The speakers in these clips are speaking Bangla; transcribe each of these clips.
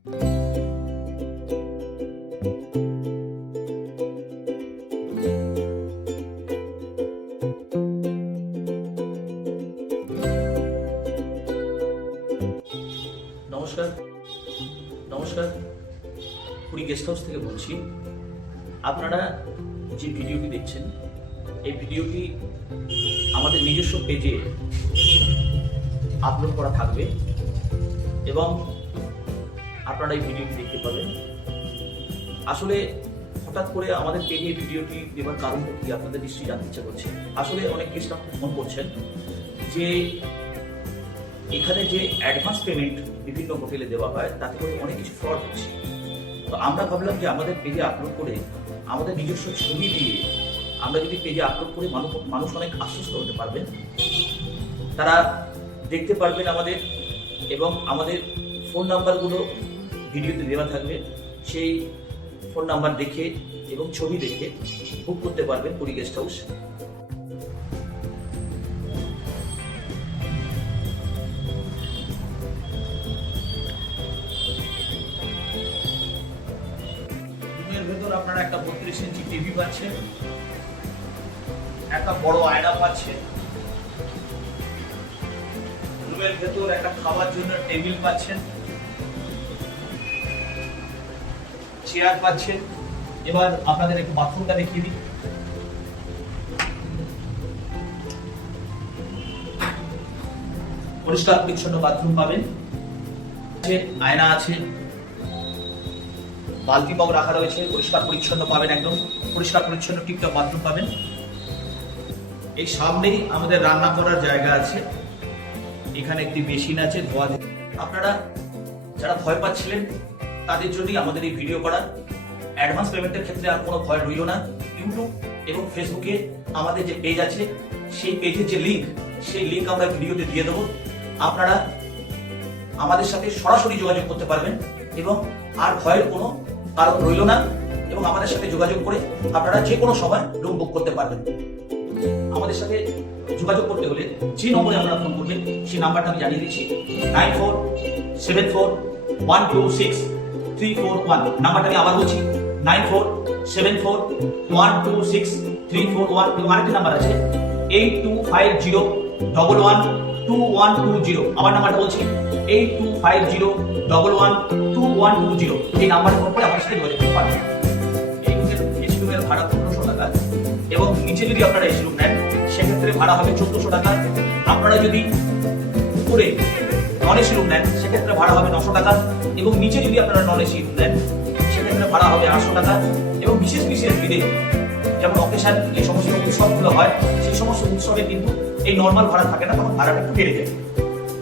নমস্কার নমস্কার পুরী গেস্ট হাউস থেকে বলছি। আপনারা যে ভিডিওটি দেখছেন, এই ভিডিওটি আমাদের নিজস্ব পেজে আপলোড করা থাকবে এবং আপনারা এই ভিডিওটি দেখতে পাবেন। আসলে হঠাৎ করে আমাদের পেজে ভিডিওটি দেওয়ার কারণটা কি আপনাদের নিশ্চয়ই জানতে ইচ্ছা করছে। আসলে অনেক গেস্ট ফোন করছেন যে এখানে যে অ্যাডভান্স পেমেন্ট বিভিন্ন হোটেলে দেওয়া হয় তাতে করে অনেক কিছু ফ্রড হচ্ছে। তো আমরা ভাবলাম যে আমাদের পেজে আপলোড করে আমাদের নিজস্ব ছবি দিয়ে আমরা যদি পেজে আপলোড করে মানুষ অনেক আশ্বস্ত হতে পারবেন, তারা দেখতে পারবেন আমাদের, এবং আমাদের ফোন নাম্বারগুলো ভিডিওতে দেওয়া থাকবে। সেই ফোন নাম্বার দেখে এবং ছবি দেখে বুক করতে পারবেন পুরী গেস্ট হাউস। রুমের ভেতর আপনারা একটা 32 ইঞ্চি টিভি পাচ্ছেন, একটা বড় আয়না পাচ্ছেন, রুমের ভেতর একটা খাওয়ার জন্য টেবিল পাচ্ছেন, চেয়ার পাচ্ছেন। এবার আপনাদের একটু বাথরুমটা দেখিয়ে দিই। পরিষ্কার পরিচ্ছন্ন বাথরুম পাবেন, আয়না আছে, বালতি মগ রাখা রয়েছে, পরিষ্কার পরিচ্ছন্ন পাবেন, একদম পরিষ্কার পরিচ্ছন্ন টিপটপ বাথরুম পাবেন। এই সামনেই আমাদের রান্না করার জায়গা আছে, এখানে একটি বেসিন আছে ধোয়া। আপনারা যারা ভয় পাচ্ছিলেন তাদের জন্যই আমাদের এই ভিডিও করা। অ্যাডভান্স পেমেন্টের ক্ষেত্রে আর কোনো ভয় রইল না। ইউটিউব এবং ফেসবুকে আমাদের যে পেজ আছে, সেই পেজের যে লিঙ্ক, সেই লিঙ্ক আমরা ভিডিওতে দিয়ে দেবো। আপনারা আমাদের সাথে সরাসরি যোগাযোগ করতে পারবেন এবং আর ভয়ের কোনো কারণ রইল না, এবং আমাদের সাথে যোগাযোগ করে আপনারা যে কোনো সময় রুম বুক করতে পারবেন। আমাদের সাথে যোগাযোগ করতে হলে যে নম্বরে আপনারা ফোন করবেন সেই নাম্বারটা আমি জানিয়ে দিচ্ছি, 9474126341। নাম্বারটা আমি আবার বলছি, 9474126341। এবং আরেকটি নাম্বার আছে 8250112120। আবার নাম্বারটা বলছি 8250112120। এই নাম্বারে ফোন করে আমার সাথে যোগাযোগ করতে পারবেন। এই এসি রুমের ভাড়া 1500 টাকা, এবং নিচে যদি আপনারা এসি রুম নেন সেক্ষেত্রে ভাড়া হবে 1400 টাকা। আপনারা যদি উপরে নন এসি রুম নেন সেক্ষেত্রে ভাড়া হবে 900 টাকা, এবং নিচে যদি আপনারা নন এসি রুম নেন সেক্ষেত্রে ভাড়া হবে 800 টাকা। এবং বিশেষ বিশেষ দিনে যেমন অকেশন, এই সমস্ত উৎসবগুলো হয়, সেই সমস্ত উৎসবে কিন্তু এই নর্মাল ভাড়া থাকে না, তখন ভাড়াটা একটু বেড়ে যায়।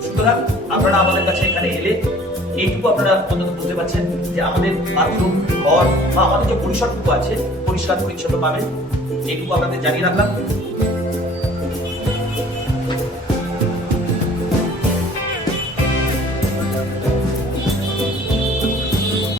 সুতরাং আপনারা আমাদের কাছে এখানে এলে এইটুকু আপনারা অন্তত বুঝতে পারছেন যে আমাদের বাথরুম, ঘর বা আমাদের যে পরিসরটুকু আছে পরিষ্কার পরিচ্ছন্ন পাবেন। এইটুকু আপনাদের জানিয়ে রাখলাম।